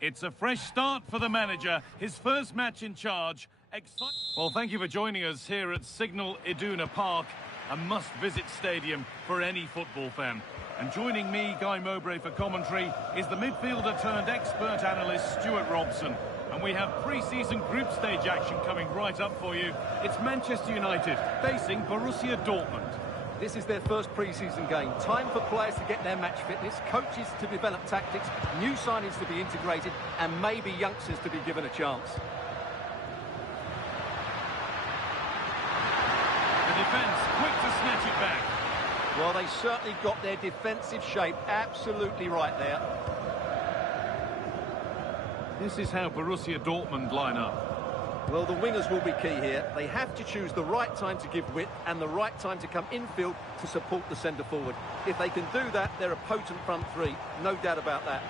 It's a fresh start for the manager, his first match in charge. Well, thank you for joining us here at Signal Iduna Park, a must-visit stadium for any football fan. And joining me, Guy Mowbray, for commentary is the midfielder-turned-expert analyst Stuart Robson. And we have pre-season group stage action coming right up for you. It's Manchester United facing Borussia Dortmund. This is their first pre-season game. Time for players to get their match fitness, coaches to develop tactics, new signings to be integrated, and maybe youngsters to be given a chance. The defence quick to snatch it back. Well, they certainly got their defensive shape absolutely right there. This is how Borussia Dortmund line up. Well, the wingers will be key here. They have to choose the right time to give width and the right time to come infield to support the centre-forward. If they can do that, they're a potent front three. No doubt about that.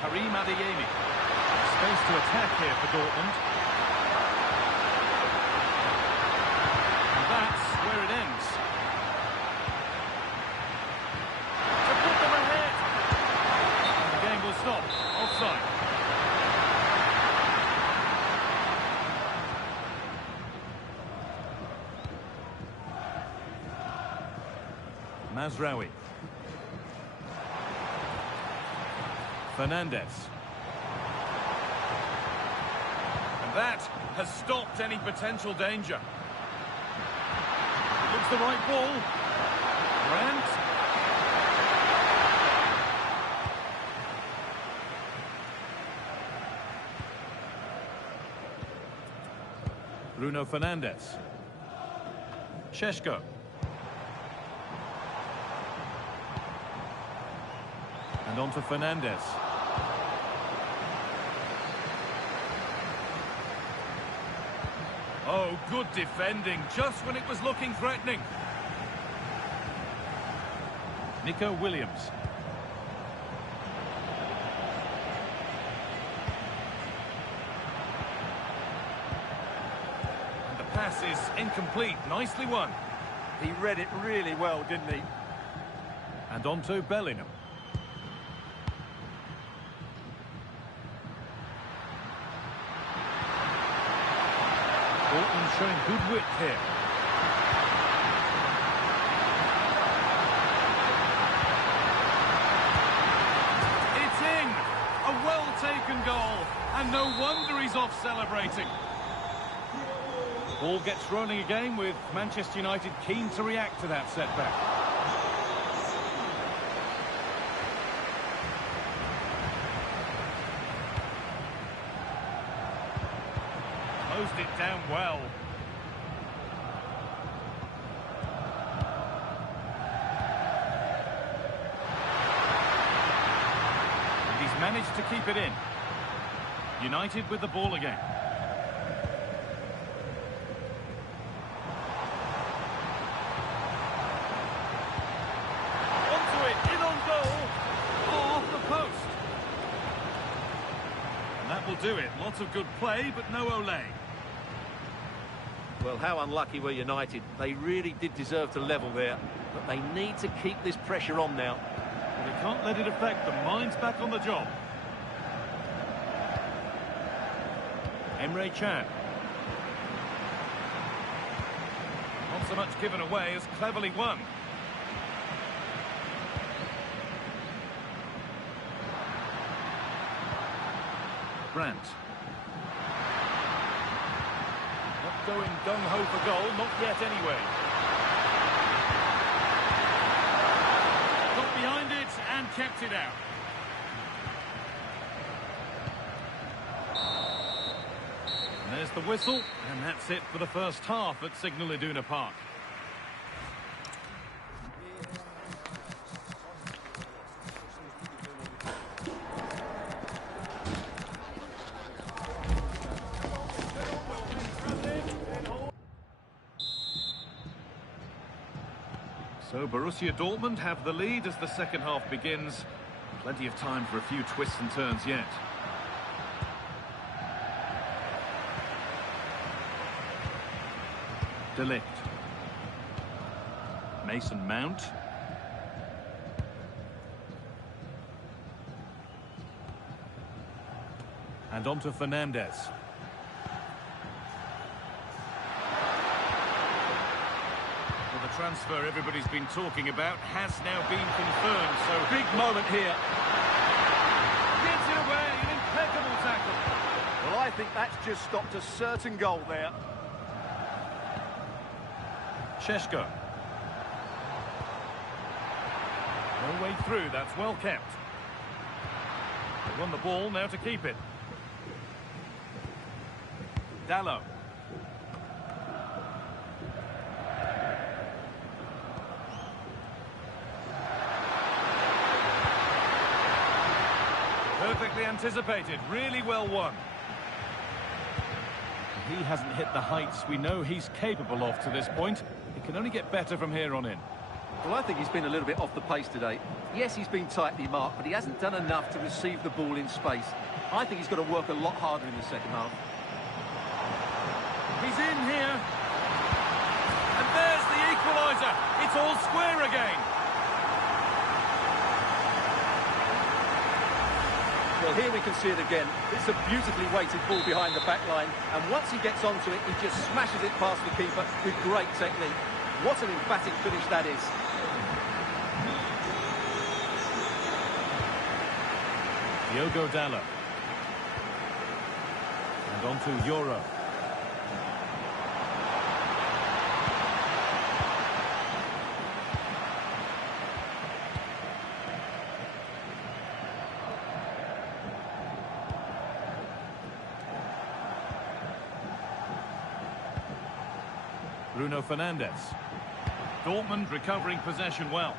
Karim Adeyemi. Space to attack here for Dortmund. And that's where it ends. To put them ahead. And the game will stop. Offside. Mazraoui. Fernandez. And that has stopped any potential danger. Looks the right ball. Grant. Bruno Fernandes. Šeško. And on to Fernandes. Oh, good defending, just when it was looking threatening. Nico Williams. And the pass is incomplete, nicely won. He read it really well, didn't he? And on to Bellingham. Dortmund showing good width here. It's in! A well-taken goal. And no wonder he's off celebrating. Ball gets rolling again with Manchester United keen to react to that setback. Closed it down well. And he's managed to keep it in. United with the ball again. Onto it, in on goal. Off the post. And that will do it. Lots of good play, but no Olé. Well, how unlucky were United. They really did deserve to level there, but they need to keep this pressure on now. Well, they can't let it affect them. Mind's back on the job. Emre Can. Not so much given away as cleverly won. Brandt. Not going gung-ho for goal, not yet anyway. Got behind it and kept it out. And there's the whistle, and that's it for the first half at Signal Iduna Park. So Borussia Dortmund have the lead as the second half begins. Plenty of time for a few twists and turns yet. De Ligt. Mason Mount. And on to Fernandez. Well, the transfer everybody's been talking about has now been confirmed, so Big moment here. gets it away, an impeccable tackle. Well, I think that's just stopped a certain goal there. Šeško. No way through, that's well kept. They won the ball, now to keep it. Dallo. Perfectly anticipated, really well won. He hasn't hit the heights we know he's capable of to this point. It can only get better from here on in. Well, I think he's been a little bit off the pace today. Yes, he's been tightly marked, but he hasn't done enough to receive the ball in space. I think he's got to work a lot harder in the second half. He's in here. And there's the equaliser. It's all square again. Well, here we can see it again. It's a beautifully weighted ball behind the back line, and once he gets onto it, he just smashes it past the keeper with great technique. What an emphatic finish that is. Diogo Dallo. And on to Euro. Bruno Fernandes. Dortmund recovering possession well.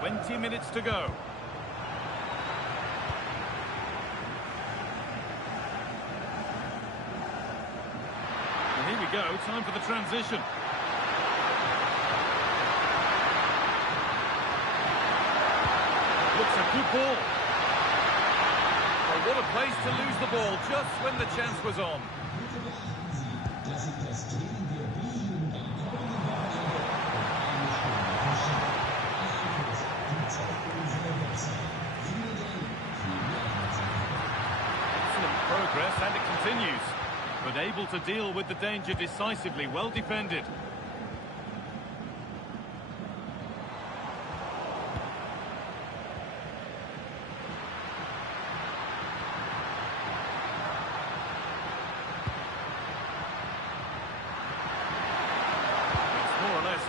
"20 minutes to go. And here we go, time for the transition. Looks a good ball. Well, what a place to lose the ball just when the chance was on. Excellent progress, and it continues. But able to deal with the danger decisively, well defended.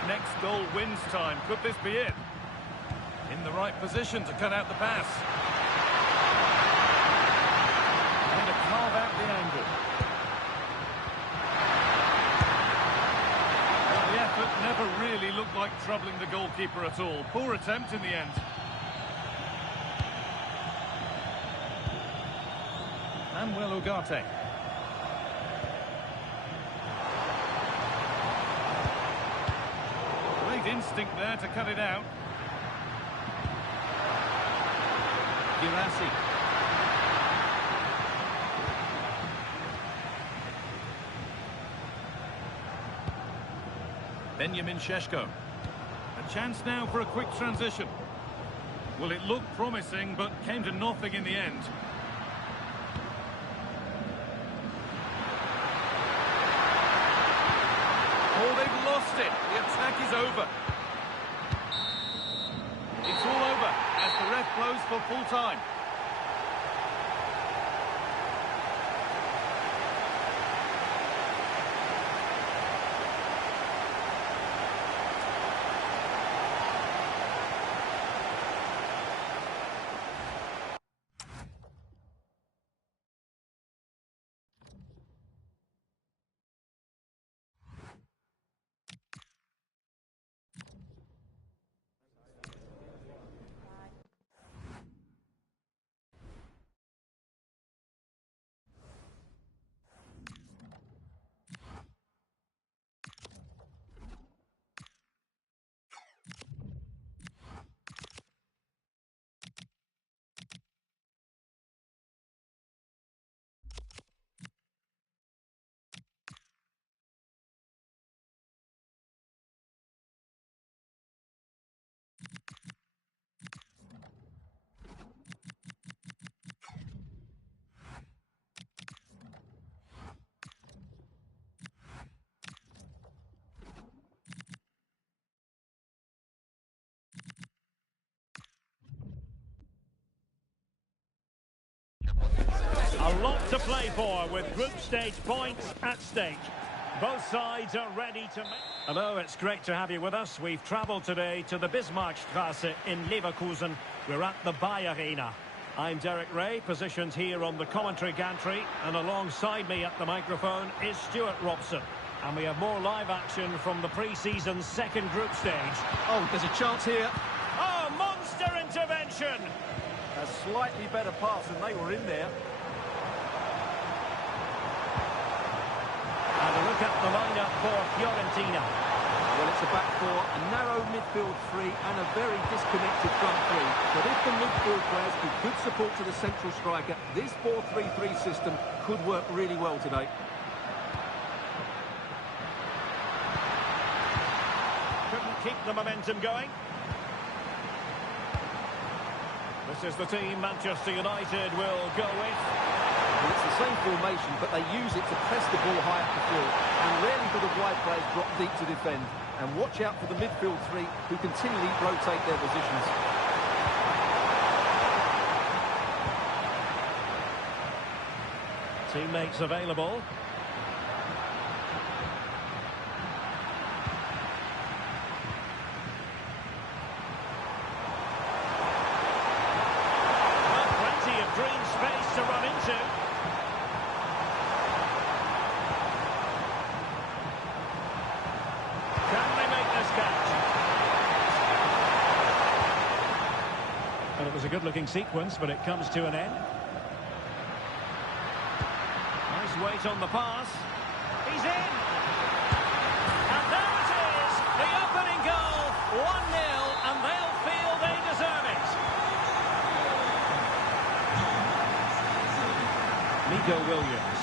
Next goal wins time. Could this be it? In the right position to cut out the pass. And to carve out the angle. Well, the effort never really looked like troubling the goalkeeper at all. Poor attempt in the end. Manuel Ugarte. Instinct there to cut it out. Girassi. Benjamin Šeško. A chance now for a quick transition. Well, it looked promising, but came to nothing in the end. Oh, they've lost it. The attack is over. It's all over as the ref blows for full time. 4 with group stage points at stake. Both sides are ready to make... Hello, it's great to have you with us. We've travelled today to the Bismarckstraße in Leverkusen. We're at the Bayer Arena. I'm Derek Ray, positioned here on the commentary gantry, and alongside me at the microphone is Stuart Robson. And we have more live action from the pre-season second group stage. Oh, there's a chance here. Oh, monster intervention! A slightly better pass and they were in there. And a look at the lineup for Fiorentina. Well, it's a back four, a narrow midfield three and a very disconnected front three. But if the midfield players give good support to the central striker, this 4-3-3 system could work really well today. Couldn't keep the momentum going. This is the team Manchester United will go with. Well, it's the same formation, but they use it to press the ball high up the field. And rarely do the wide players drop deep to defend. And watch out for the midfield three, who continually rotate their positions. Teammates available. Green space to run into. Can they make this catch? And it was a good-looking sequence, but it comes to an end. Nice weight on the pass. He's in! And there it is! The opening goal! 1-0, and they'll feel they deserve it. Nico Williams.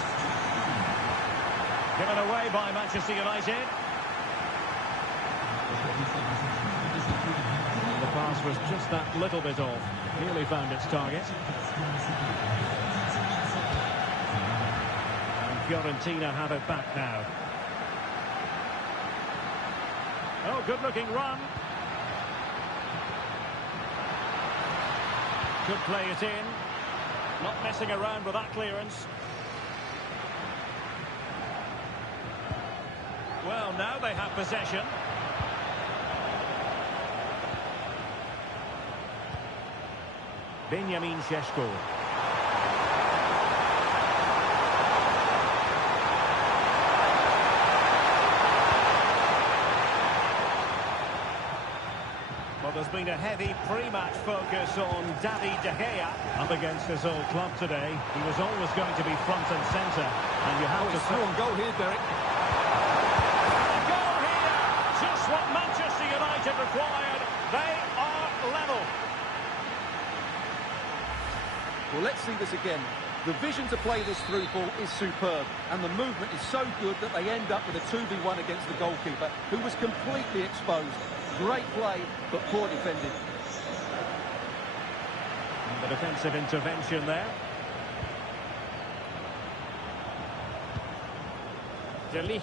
Given away by Manchester United. The pass was just that little bit off. Nearly found its target. And Fiorentina have it back now. Oh, good-looking run. Could play it in. Not messing around with that clearance. Well, now they have possession. Benjamin Šeško. Well, there's been a heavy pre-match focus on David De Gea up against his old club today. He was always going to be front and centre, and you have to say... goal here, Derek. A goal here! Just what Manchester United required. They are level. Well, let's see this again. The vision to play this through ball is superb, and the movement is so good that they end up with a 2v1 against the goalkeeper, who was completely exposed. Great play, but poor defending. And the defensive intervention there. De Ligt.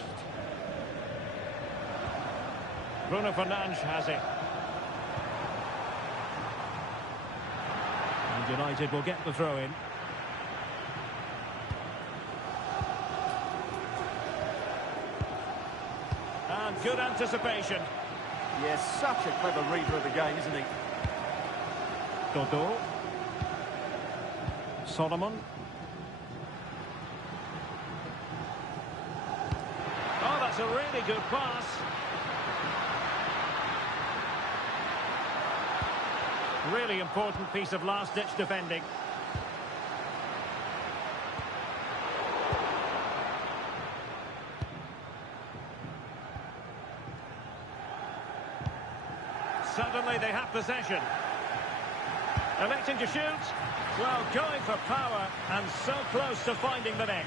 Bruno Fernandes has it. And United will get the throw in. And good anticipation. Yes, such a clever reader of the game, isn't he? Dodo. Solomon. Oh, that's a really good pass. Really important piece of last-ditch defending. Suddenly they have possession. Electing to shoot. Well, going for power and so close to finding the net.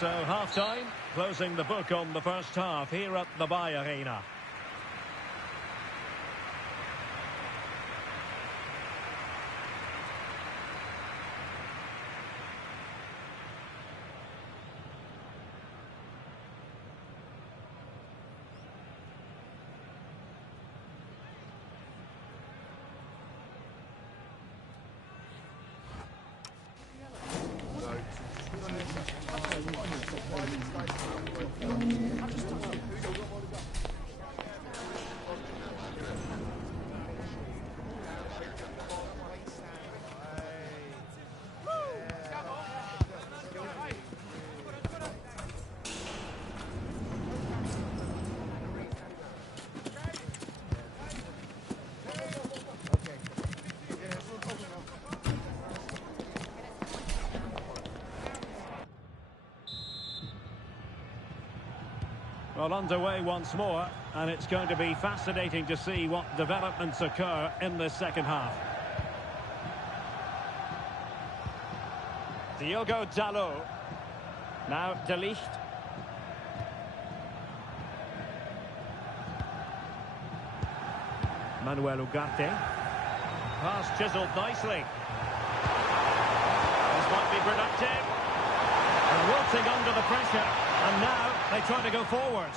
So half-time, closing the book on the first half here at the Bayer Arena. Well, underway once more, and it's going to be fascinating to see what developments occur in this second half. Diogo Dalot. Now De Ligt. Manuel Ugarte. Pass chiseled nicely. This might be productive. And wilting under the pressure. And now they try to go forward.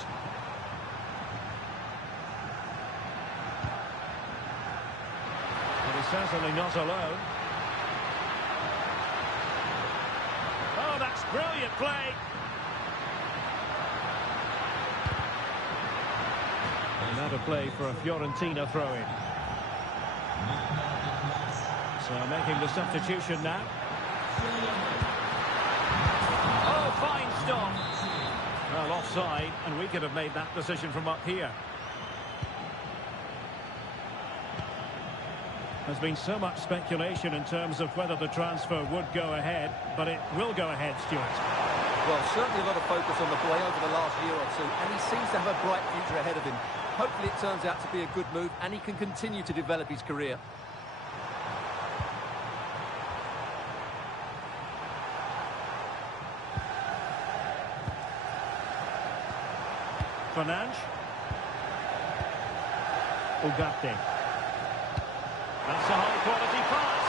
But he's certainly not alone. Oh, that's brilliant play. And that'll play for a Fiorentina throw-in. So making the substitution now. Oh, fine stop. Well, offside, and we could have made that decision from up here. There's been so much speculation in terms of whether the transfer would go ahead, but it will go ahead, Stuart. Well, certainly a lot of focus on the boy over the last year or two, and he seems to have a bright future ahead of him. Hopefully it turns out to be a good move, and he can continue to develop his career. Fernandes. Ugarte. That's a high-quality pass.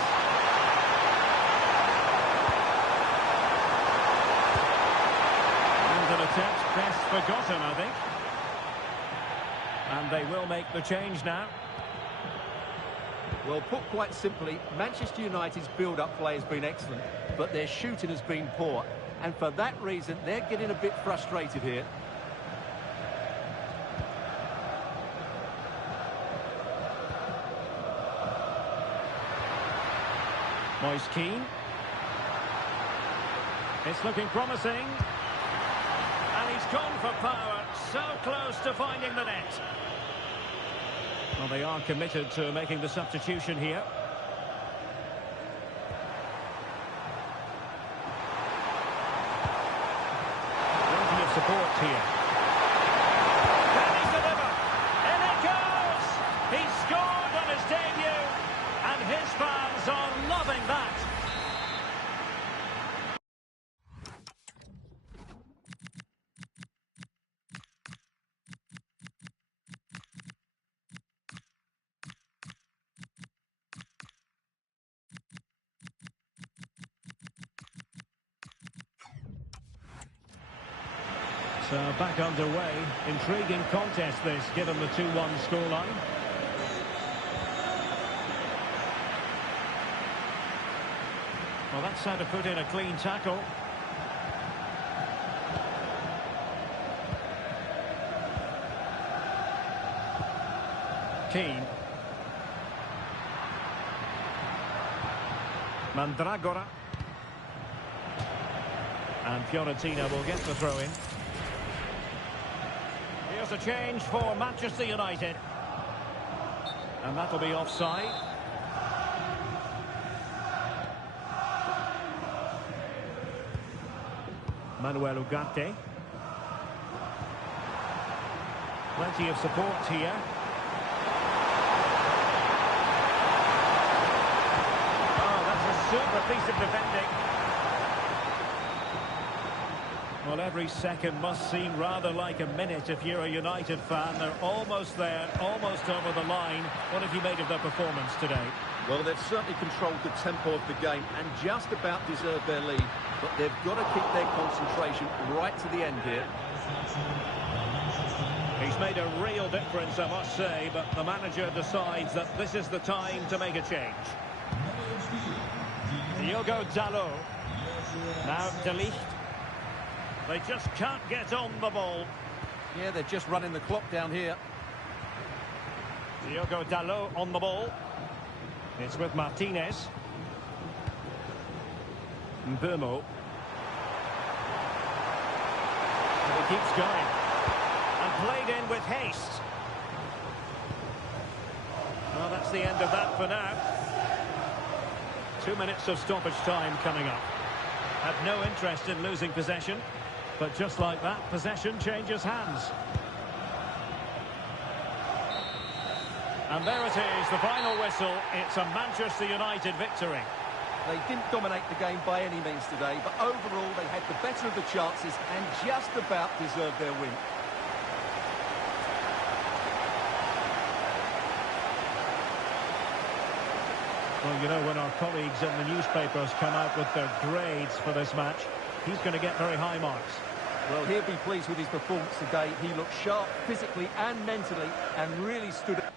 And an attempt best forgotten, I think. And they will make the change now. Well, put quite simply, Manchester United's build-up play has been excellent, but their shooting has been poor. And for that reason, they're getting a bit frustrated here. Moise Keane. It's looking promising. And he's gone for power. So close to finding the net. Well, they are committed to making the substitution here. Plenty of support here. Can he deliver? In it goes! He scored on his debut. And his fans are loving that. So back underway. Intriguing contest this, given the 2-1 scoreline. Well, that's how to put in a clean tackle. Keane. Mandragora. And Fiorentina will get the throw-in. Here's a change for Manchester United. And that'll be offside. Manuel Ugarte. Plenty of support here. Oh, that's a super piece of defending. Well, every second must seem rather like a minute if you're a United fan. They're almost there, almost over the line. What have you made of their performance today? Well, they've certainly controlled the tempo of the game and just about deserved their lead. But they've got to keep their concentration right to the end here. He's made a real difference, I must say, but the manager decides that this is the time to make a change. Diogo Dalot. Now De Ligt. They just can't get on the ball. Yeah, they're just running the clock down here. Diogo Dalot on the ball. It's with Martinez. Mbeumo. And he keeps going. And played in with haste. Well, that's the end of that for now. 2 minutes of stoppage time coming up. Had no interest in losing possession. But just like that, possession changes hands. And there it is, the final whistle. It's a Manchester United victory. They didn't dominate the game by any means today, but overall they had the better of the chances and just about deserved their win. Well, you know, when our colleagues in the newspapers come out with their grades for this match, he's going to get very high marks. Well, he'll be pleased with his performance today. He looked sharp physically and mentally and really stood up.